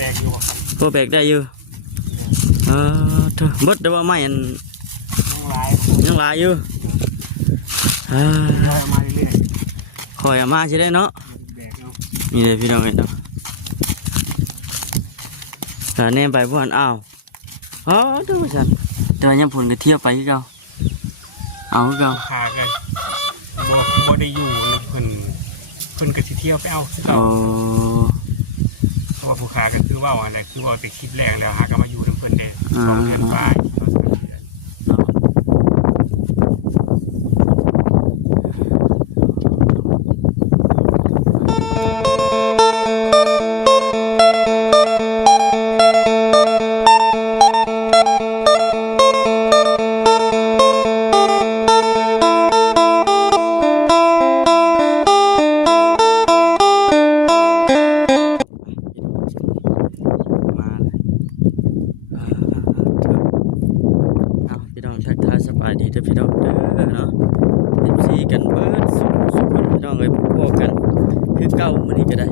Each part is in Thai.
บกอยู่พอแบกได้อยู่เธอเบิดได้ว่าไม่อันยังหลายอยู่มาเรื่อยคอยมาใช่ได้เนาะแบกเนาะนี่เลยพี่น้องเห็นเนาะแต่แนมไปพวกนั้นอ้าวดูฉันแต่ว่ายังผลก็เที่ยวไปที่เก่าเอาเก่าขากันบ่ได้อยู่เพิ่นก็สิเที่ยวไปเอาเพราะว่าผู้ขาก็คือว่าอะไรคือว่าแต่คลิปแรกแล้วหาก็มาอยู่นำเพิ่นได้2 เดือนกว่าทักทายสบายดีเด้อพี่น้องเด้อเนาะFCกันเบิดสุขคนพี่น้องเอ้ยพวกกันคือเก่ามื้อนี้ก็ได้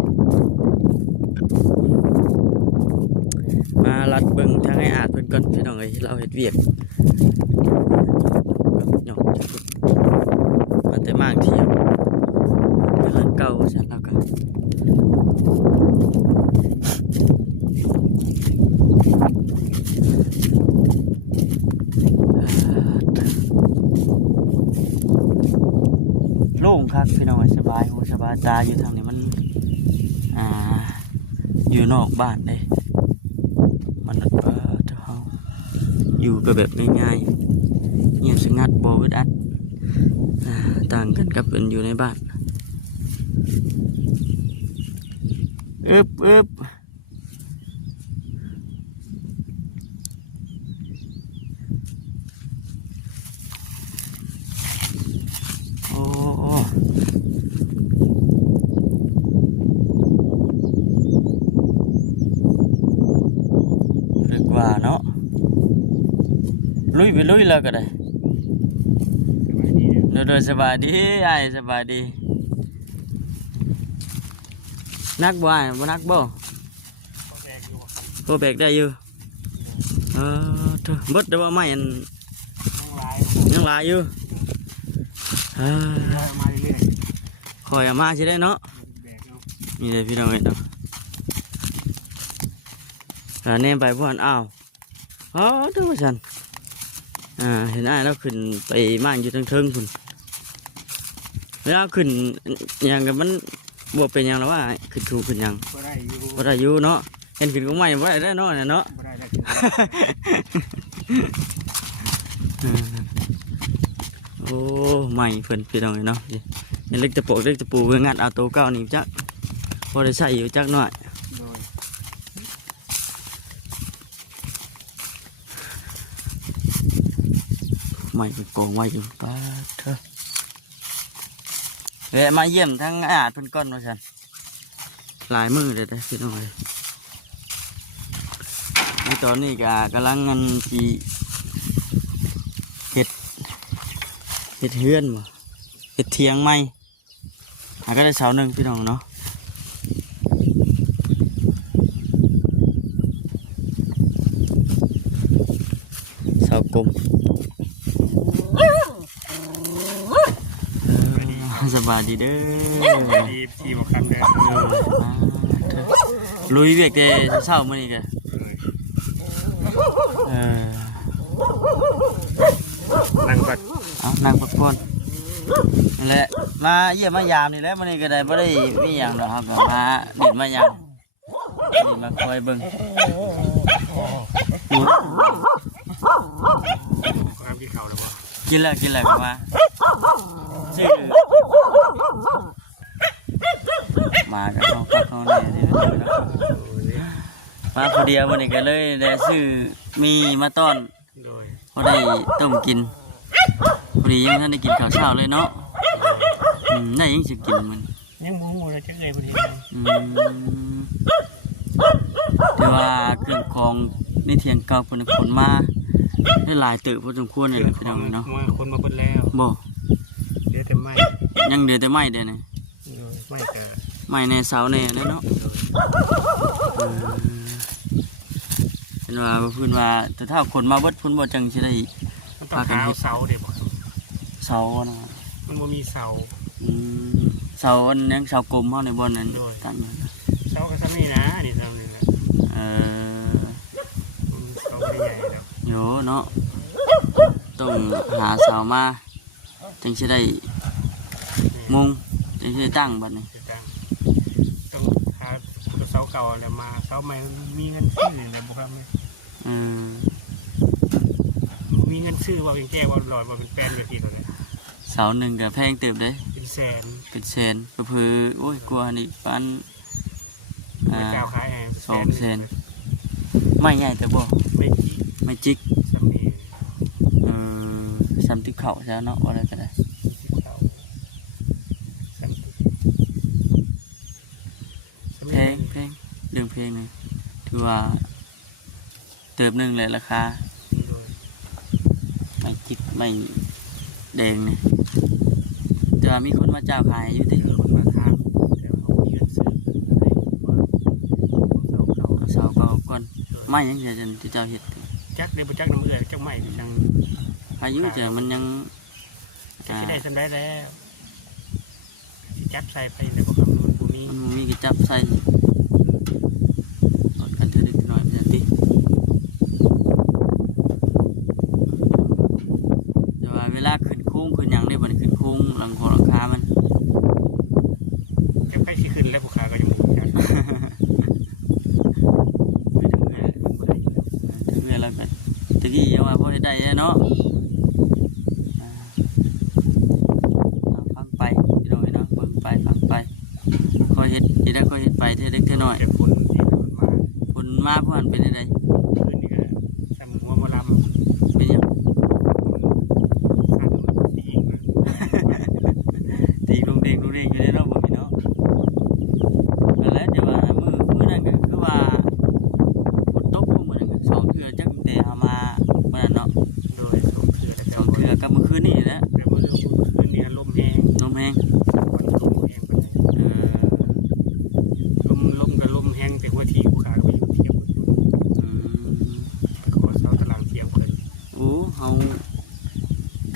มาลัดเบิ่งทางให้อาจเพิ่นก่อนพี่น้องเอ้ยเราเฮ็ดเวียกเนาะมาแต่มากเที่ยวเรื่องเก่าซั่นแล้วก็โล่งครับพี่น้องสบายหูสบายตาอยู่ทางนี้มันอยู่นอกบ้านเลยมันเขาอยู่ก็แบบง่ายๆเงียบสงัดบ่อึดอัดต่างกันกับเป็นอยู่ในบ้านอึบว่าเนาะลุยไปลุยแล้วก็ได้โดยสบายดีไอ้สบายดีนักบ่ไอ้บ่นักบ่พอแบกได้อยู่เธอเบิดได้ว่าไม่อันยังหลายอยู่มาเรื่อยคอยมาใช่ได้เนาะนี่เลยพี่น้องเห็นเนาะแต่แนมไปพวกนั้นอ้าวดูฉันเห็นไอ้เราขึ้นไปมั่งอยู่เทิงๆคุณเวลาขึ้นอย่างกับมันบวกเป็นอย่างแล้วว่าขึ้นถูกขึ้นอย่างบ่ได้อยู่เนาะเห็นขึ้นก็ไม่บ่ได้ได้เนาะเนาะโอ้ไม่เพิ่นพี่น้องเนาะเล็กตะปูเพื่องัดเอาตัวเก่านี่จักพอได้ใส่อยู่จักหน่อยไม่โกงไม่อยู่ป้าเถอะเฮ้ยมาเยี่ยมทั้งอาดเพิ่นก้อนมาฉันหลายมือเลยได้พี่น้องเลยในตอนนี้กำลังเงินที่เห็ดเฮือนมาเห็ดเทียงไหมก็ได้เสาหนึ่งพี่น้องเนาะเสากลมสบายดีเด้อดีที่บอกคำเด้อลุยเวียกเด้เศร้ามื่อนี้กันนั่งปัดนั่งพักผ่อนนี่แหละมาเยี่ยมมายามนี่แหละมื่อนี้ก็ได้ไม่ได้มีอย่างหรอกครับมาเด็ดมายามนี่มาคอยเบิ่งกินแล้วก็มาชื่อมากันเขาเนี่ยมาคนเดียววันนี้ก็เลยได้ซื้อมีมาต้อนพอได้ต้มกินพอดียังท่านได้กินข้าวเช้าเลยเนาะได้ยังจะกินมันยังมูเลยจะเลยพอดีแต่ว่าเครื่องของในเทียงเก่าคนขนมาได้หลายตื่นพอสมควรเลยพี่น้องเนาะคนมาคนแล้วบ่เดี๋ยวแต่ไม่ยังเดี๋ยวแต่ไม่เดี๋ยวนี้ไม่เกิด ไม่ในเสาเนี่ยเนาะ เป็นว่าเพิ่นว่าแต่ถ้าคนมาเบิดเพิ่นบ่จังสิได้ มันต้องหาเสาเด้บ่ เสาเนาะ มันบ่มีเสา เสาอันยังเสากลมเฮาในบ่อนนั้นตั้ง เสาก็ซ้ำนี่นะนี่ซ้ำนี่แหละ เออ เสาไม่ใหญ่แล้ว โยเนาะต้องหาเสามาจังสิได้มุงจังสิได้ตั้งบัดนี้ ต้องหาเสาเก่าแล้วมาเสาใหม่มีเงินซื้อแล้วบ่ครับมีเงินซื้อว่าเป็นแก้วว่าลอยว่าเป็นแป้นแบบนี้เลย เสาหนึ่งก็แพงเติบเด้ เป็นแสน เป็นแสนก็เพื่อโอ้ยกลัวนี่ปาน เจ้าขายให้ 200,000ไม่ใหญ่แต่บ่ ไม่จิก ไม่จิก ซ้ำนี่ ซ้ำที่เข่าใช่เนาะว่าอะไรก็ได้ เขาซ้ำ เพลงเรื่องเพลงนึงถือว่าเติบหนึ่งเลยราคาไม่จิกไม่แดงเนี่ยแต่ว่ามีคนมาเจ้าขายอยู่ที่ คนมาทำแต่เขามีเงินซื้อให้ว่าเสาเก่า เสาเก่าก่อนไม่ยังจะเจ้าเห็ด จักเดี๋ยวจักน้ำเอื้อจักใหม่จัง อายุแต่มันยัง ที่ได้ทำได้แล้วจับใส่ไปในพวกคำนวณพวกนี้ มันมีกระจับใส่กดกันเธอเล็กหน่อยเป็นติแต่ว่าเวลาขึ้นคุ้งขึ้นยังได้บันขึ้นคุ้งหลังคามัน จะไปที่ขึ้นแล้วผู้ค้าก็ยังบูจัก ถึงเวลากันตะกี้ยังว่าพอได้เนาะฟังไปพี่น้อยเนาะเบิ่งไปฟังไปคอยเฮ็ดที่ได้คอยเฮ็ดไปเท่าเล็กเท่าน้อย แต่คนที่มา ผลมาเพื่อนเป็นยังไง ขึ้นนี่ก็ทำหัวมาลำ เป็นยัง ขาดตีอีกนะ ตีลงเด้งอยู่ในรอบบ่พี่เนาะแล้วจะว่ามือนั่นก็คือว่าฝนตกมื้อนั้นก็2เทื่อจักแต่เอามาเมื่อนั้นเนาะ โดยสองเทือ 2เทื่อกับมื้อคืนนี่แหละ แต่ว่าเรื่องคืนนี้ลมแห้ง ลมแห้ง วันลมแห้งไปลมกับลมแห้งแต่ว่าที่ผู้ค้าก็อยู่เที่ยวขอเสาตารางเทียมเพิ่น โอ้เฮา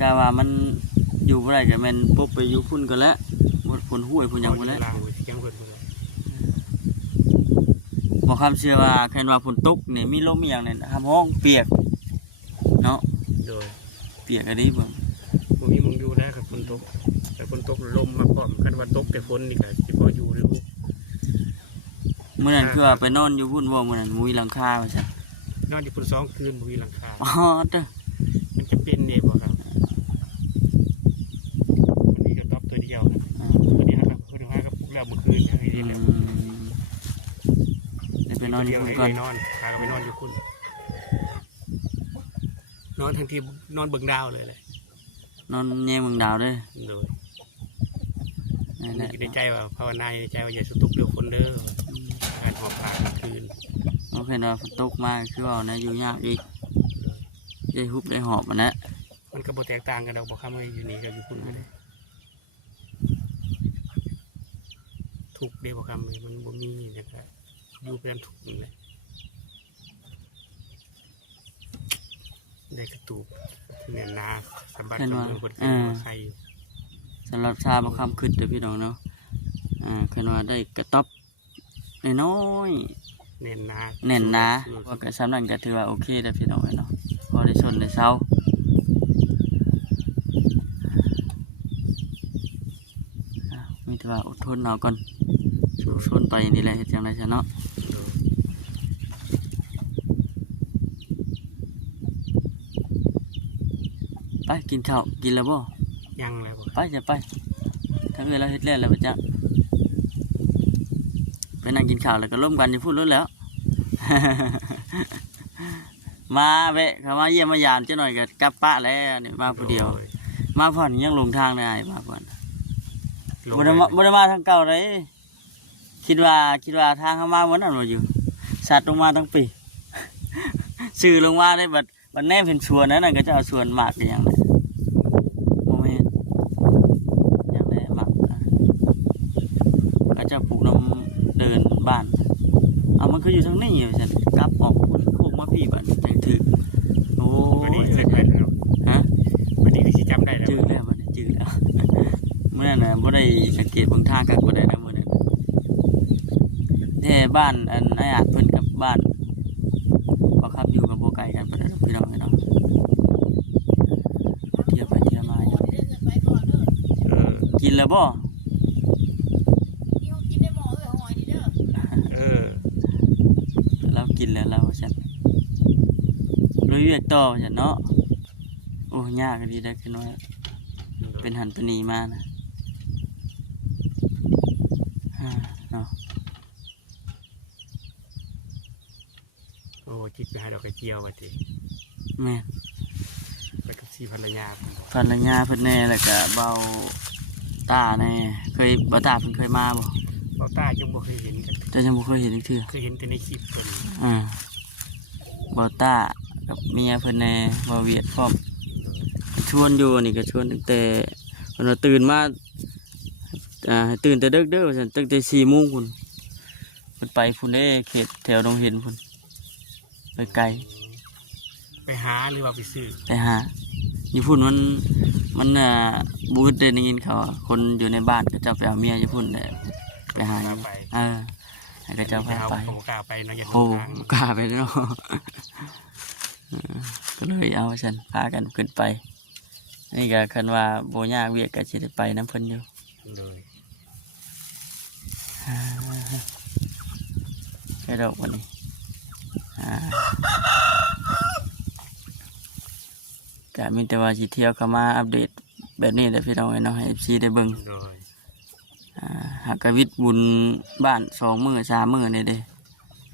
กะว่ามันอยู่บ่ได้ก็แม่นปุ๊บไปอยู่พุ่นก็แล้วหมดผลห้วยพุ่นหยังพุ่นแล้ว ตารางเทียมเพิ่น บ่คำเชื่อว่าแค่ว่าฝนตกนี่มีลมมีหยังนี่ทำห้องเปียกเนาะ โดย เปียกอันนี้เบิ่ง พวกนี้มึงดูนะกับฝนตกแต่ฝนตกลมมาพร้อมกันว่าตกแต่ฝนนี่ก็สิพออยู่หรือ มื้อนั้นคือว่าไปนอนอยู่พุ่นบ่มื้อนั้นมุ้ยหลังคาว่าซั่น นอนอยู่พุ่น2 คืนบ่มีหลังคา อ๋อเด้อ มันจะเป็นเนี่ยบ่ครับวันนี้ก็ตอบตัวเดียวนะวันนี้ครับคุณว่าก็ปลุกแล้วเมื่อคืนนะนี่แหละ ได้ไปนอนอยู่พุ่นก่อน นอนพาก็ไปนอนอยู่คุณนอนทั้งที่นอนเบิ่งดาวเลย นอนแย่เมืองดาวเด้อ โดย นั่นแหละ ในใจว่าภาวนาในใจว่าอย่าสุตุกเดือฝนเด้อการหอบผ่านคืน โอเคเนาะฝนตกมาคือว่านะอยู่ยากอีกได้ฮุบได้หอบมันนะ มันก็บ่แตกต่างกันดอกบ่คำว่าอยู่นี่กับอยู่คุณก็ได้ทุกเด้บ่คำเลยมันบ่มีนะครับอยู่เป็นทุกนี่แหละได้กระตูบเนี่ยนาสมบัติของเมืองคนใครอยู่ สำหรับชาบ่คำขึ้นเด้อพี่น้องเนาะคือว่าได้กระต๊อบน้อย แน่นนา แน่นนะว่าก็สำนั้นก็ถือว่าโอเคแล้วพี่น้องเนาะพอได้ชนได้เช้ามีแต่ว่าอดทนเอาก่อนสู้ชนไปนี่แหละเฮ็ดจังได๋ซะเนาะไปกินข้าวกินแล้วบ่ ยังแล้วบ่ ไปจะไปถ้าเกิดเราเฮ็ดแล้วแล้วจะไปนั่งกินข้าวแล้วก็ร่วมกันจะพูดรถแล้ว มาเวะเขามาเยี่ยมมายามเจ้าหน่อยก็กลับปะแล้วเนี่ยมาผู้เดียว มาผ่อนยังลงทางได้มาผ่อนบ่ได้มาทางเก่าเลยคิดว่าทางเข้ามาวันนั้นว่าอยู่สัตว์ลงมาทั้งปี สื่อลงมาได้บัดแนมเห็นสวนนั่นก็จะเอาสวนหมากอย่างนั้นโมเมนอย่างไรหมากก็จะปลูกน้ำเดินบ้านเอามัน คืออยู่ทางนี้ว่าซั่นกลับออกพุ่นโคกมาพี่บัดจังถึกโอ้ วันนี้ ย เสร็จแล้ว ฮะ วันนี้ที่จำได้แล้ว จื้อแล้วบัดนี้จื้อแล้ว เมื่อนั้นน่ะบ่ได้สังเกตเบิ่งทางกันบ่ได้นะมื้อนั้นแต่บ้านอันไอ้อาจเพิ่นกับบ้านบ่ครับอยู่กับบ่ไกลกันปานใดดอกพี่น้องเนาะเที่ยวไปเที่ยวมาอยู่ เออ กินแล้วบ่ เออ เรากินแล้วเราซั่นลุยเวียกต่อซั่นเนาะโอ้ยากดีได้ขึ้นว่าเป็นหันปนีมานะเนาะ โอ้จิตไปหาดอกกระเจียวว่าติ แม่น ไปกับสีภรรยาเพิ่น ภรรยาเพิ่นแน่แล้วก็เบาตาแน่เคยบ่ตาเพิ่นเคยมาบ่ เบาตาจังบ่เคยเห็นกัน แต่ยังบ่เคยเห็นอีกเทื่อ เคยเห็นแต่ในคลิปเพิ่น เบาตากับเมียเพิ่นแน่เบาเวียดพร้อมชวนอยู่นี่ก็ชวนตั้งแต่เพิ่นว่าตื่นมาให้ตื่นแต่ดึกเด้อว่าซั่นตั้งแต่ 4:00 นพุ่นเพิ่นไปพุ่นเด้เขตแถวดงเห็นพุ่นไปไกล ไปหาหรือว่าไปซื้อ ไปหาอยู่พุ่นมันบูดเดินได้ยินเขาว่าคนอยู่ในบ้านก็จะไปเอาเมียอยู่พุ่นแหละไปหาอยู่ให้ก็จะพาไป เขาบ่กล้าไปเนาะอย่า โอ้ ทาง กล้าไปเนาะก็เลยเอาฉันพากันขึ้นไปนี่ก็คันว่าโบยากเวียกก็สิได้ไปน้ำเพิ่นอยู่ เลย แค่ดอกวันนี้ก็มีแต่ว่าสิเที่ยวเข้ามาอัปเดตแบบนี้แหละพี่น้องเนาะให้ FC ได้เบิ่ง เลย หากวิทย์บุญบ้าน2 มื้อ 3 มื้อนี่เด้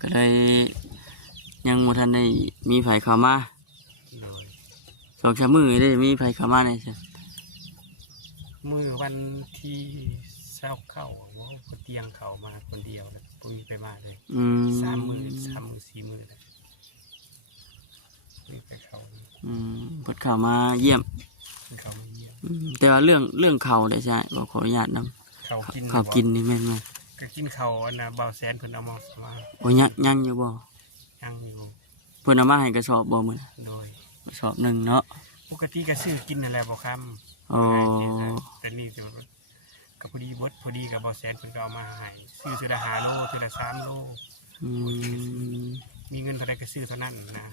ก็เลยยังบ่ทันได้มีไผเข้ามา เลย 2-3 มื้อได้มีไผเข้ามานี่ซิ มื้อวันที่เช้าเข้าว่าคนเตียงเข้ามาคนเดียวแล้วบ่มีไปมาเลย 3 มื้อ4 มื้อแล้วนี่ไปเข้า เพิ่นเข้ามาเยี่ยม เข้ามาเยี่ยม แต่ว่าเรื่องเขาได้ใช่บ่ขออนุญาตนำ เขากิน นี่แม่นบ่ ก็กินข้าวอันน่ะเบาแสนเพิ่นเอามามา บ่ยังอยู่บ่ ยังอยู่ เพิ่นเอามาให้กระสอบบ่มื้อ โดย กระสอบหนึงเนาะ ปกติก็ซื้อกินนั่นแหละบ่คำ อ๋อ แต่นี่จะก็พอดีเบิดพอดีกับเบาแสนเพิ่นก็เอามาให้ซื้อเทื่อละ5 โลเทื่อละ3 โล อืม มีเงินเท่าใดก็ซื้อเท่านั้นนะ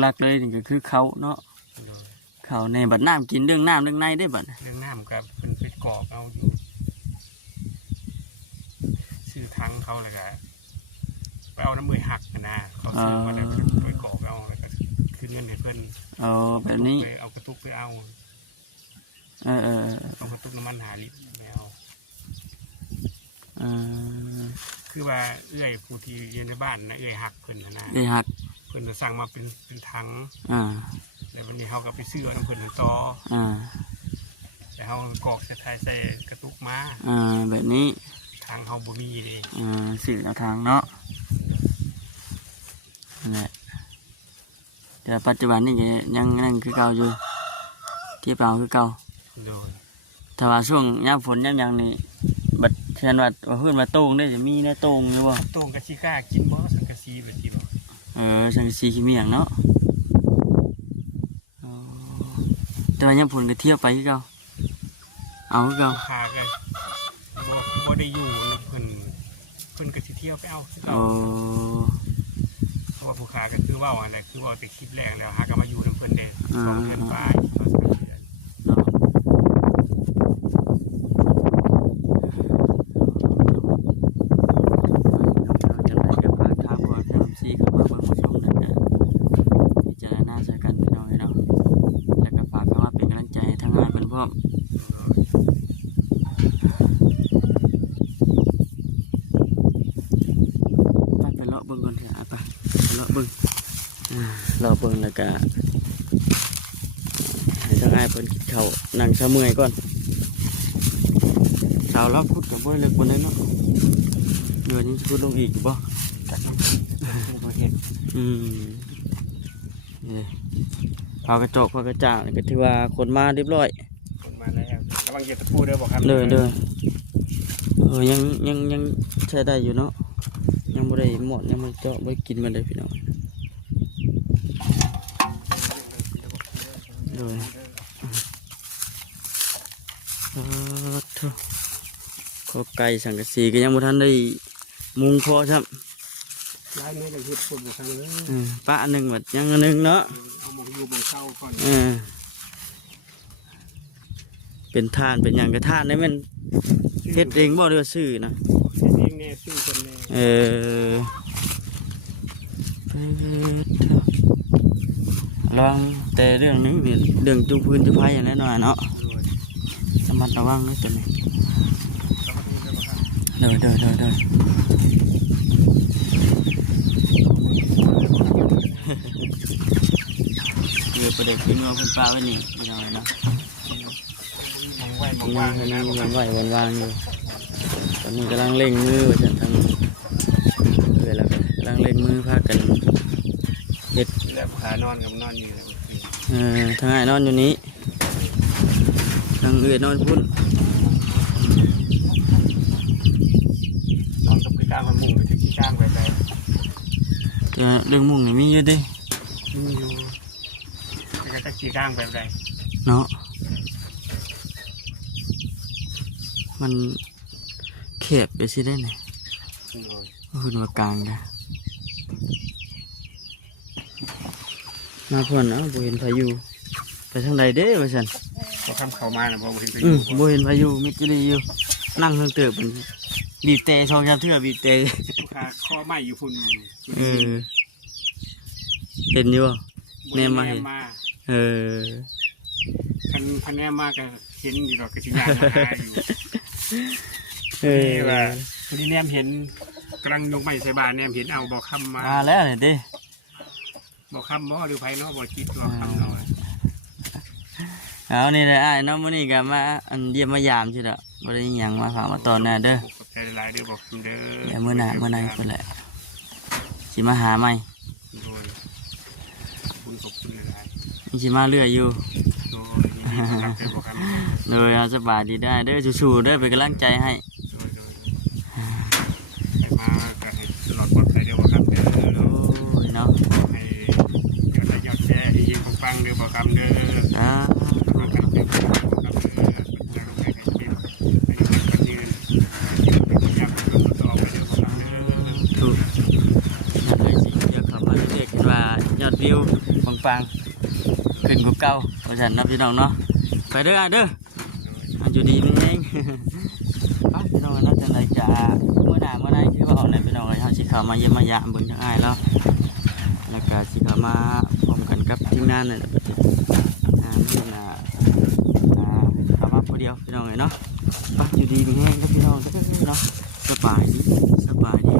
หลักๆเลยนี่ก็คือเขาเนาะ โดย เขาในบัดน้ำกินเรื่องน้ำเรื่องในได้บัด เรื่องน้ำกับเพิ่นไปกรอกเอาอยู่ซื้อถังเขาแล้วก็ไปเอาน้ำมือหักนะเขาซื้อมาแล้วก็ไปกรอกเอาแล้วก็คืนเงินให้เพิ่น อ๋อแบบนี้ ไปเอากระตุกไปเอา เออ เอากระตุกน้ำมันหาลิตรไม่เอา เออ คือว่าเอื้อยผู้ที่อยู่ในบ้านนะเอื้อยหักเพิ่นนะ ได้หัก เพิ่นจะสั่งมาเป็นถัง อ่า แล้ววันนี้เขาก็ไปซื้อน้ำเพิ่นต่อ อ่า แล้วเขากรอกใส่ท้ายใส่กระตุกมา แบบนี้ ทางเขาบ่มีเลย สื่อแนวทางเนาะนั่นแหละแต่ปัจจุบันนี่ก็ยังนั่นคือเก่าอยู่ที่เปล่าคือเก่า โดย ถ้าว่าช่วงยามฝนยามหยังนี่บัดเช่นว่าขึ้นมาโต้งได้จะมีแน่โต้งอยู่บ่ โต้งกะสิกล้ากินบ่สังกะสีแบบสิบ่ สังกะสีขี้เมียงเนาะอ๋อแต่ว่ายามฝนก็เที่ยวไปคือเก่าเอาคือเก่า ขาก็บ่ได้อยู่นะเพิ่นก็สิเที่ยวไปเอาคือ โอ้ เพราะว่าผู้ขาก็คือว่าอะไรคือว่าแต่คลิปแรกแล้วหาก็มาอยู่นำเพิ่นได้2 เดือนปลาย เนาะจังไดก็ฝากทางบ่ทางซีเข้ามาเบิ่งผู้ชมนั่นนะพิจารณาใส่กันพี่น้องเนาะแล้วก็ฝากเข้ามาเป็นกำลังใจให้ทางงานเพิ่นพร้อม ไปเลาะเบิ่งก่อนเถอะไปเลาะเบิ่งเลาะเบิ่งแล้วก็ให้ทางอ้ายเพิ่นกินข้าวนั่งซะเมื่อยก่อนชาวเราขุดกับบ่เลิกบ่ได้เนาะเดือนนี้สิขุดลงอีกอยู่บ่ จัดบ่เฮ็ด นี่เอากระจกเอากระจ่างก็ถือว่าคนมาเรียบร้อย คนมาแล้วกำลังเก็บตะปูเด้อบ่ครับ เด้อยังใช้ได้อยู่เนาะยัง ยังบ่ได้หมดยังบ่ได้เจาะบ่ได้กินมันเลยพี่น้องโดยโธ่ขอไก่สังกะสีก็ยังบ่ทันได้มุงพอครับ หลายมื้อก็เฮ็ดพุ่นบ่ทันเลย ป้าอันหนึงบัดยังอันหนึงเนาะ เอาหมองอยู่บนเช้าก่อน เป็นทานเป็นหยังก็ทานได้แม่นเฮ็ดเองบ่หรือว่าซื้อนะ เองแน่ซื้อคนแน่ ลองแต่เรื่องนึงนี่เรื่องจูพื้นจูไฟอย่างแน่นอนเนาะสมัดระวังด้วยตัวนี้เด้อประเด็นคือเงาคุณป้าไว้นี่ไม่เอาเนาะ มองไว้มองว่างนะ มันไหววันวางอยู่ตอนนี้กำลังเล่งมือว่าจะทำแล้วกำลังเล่งมือพากันเฮ็ด แล้วขานอนกับนอนอยู่แล้ว ทางไหนนอนอยู่นี้ทางอื่นนอนพุ่น นอนกับไปกลางมันมุงไปถึงที่กลางไปแล้ว เรื่องมุ่งนี่มีเยอะเดิ มีอยู่ก็จะขี่กลางไปไหน เนาะมันเข็บไปสิได้ไหนคือว่ากลางนะมาพ่อนบ่เห็นพายุไปทางใดเด้ว่าซั่น พอคำเข้ามาแล้วพอเห็นไป บ่เห็นพายุมิตรดีอยู่นั่งเพิ่งเติบมันบีบเตะ2-3เทื่อบีบเตะ ลูกค้าข้อไม้อยู่พุ่น เห็นอยู่บ่ แนมมาพันแนมมาก็เห็นอยู่ดอกกระชิงยางมาอยู่ว่าคนที่แนมเห็นกำลังยกไม้ใส่บานแนมเห็นเอาบ่อคำมา แล้วนี่ติ บ่อคำบ่หรือไผเนาะบ่คิดว่าคำเนาะ เอานี่แหละอ้ายเนาะมื้อนี้ก็มาอันเยี่ยมมายามซื่อดอกบ่ได้หยังมาฝากมาตอนน่ะเด้อ ขอบใจหลายเด้อบอกคุณเด้อ เดี๋ยวมื้อหน้าเพิ่นแหละสิมาหาใหม่ โดยคุณขอบคุณหลาย สิมาเรื่อยอยู่ โดยยินดีต้อนรับเจ้าบ่อคำ เลยเอาสบายดีได้เด้อสู้ๆเด้อเป็นกำลังใจให้ โดยมาก็ให้ตลอดปลอดภัยเด้อบ่อคำเด้อ โอ้ยเนาะ ให้ยอดได้ยอดแชร์ให้ยิงฟังเด้อบ่อคำเด้อ อ่า ถูกนั่นเลยสิเดี๋ยวเข้ามาเรื่อยๆคิดว่ายอดวิวปังๆขึ้นกว่าเก่าเพราะฉะนั้นนับพี่น้องเนาะไปเด้อเด้ออยู่ดีมันเองไปพี่น้องนับจังไรจะเมื่อไหร่คือว่าเอาไหนพี่น้องเลยเขาสิเข้ามาเยี่ยมมายามเบิ่งทางอ้ายแล้วแล้วก็สิเข้ามาพร้อมกันกับทีมงานนั่นแหละนี่นะเข้ามาผู้เดียวพี่น้องเลยเนาะไปอยู่ดีมีแห้งครับพี่น้องเนาะสบายดี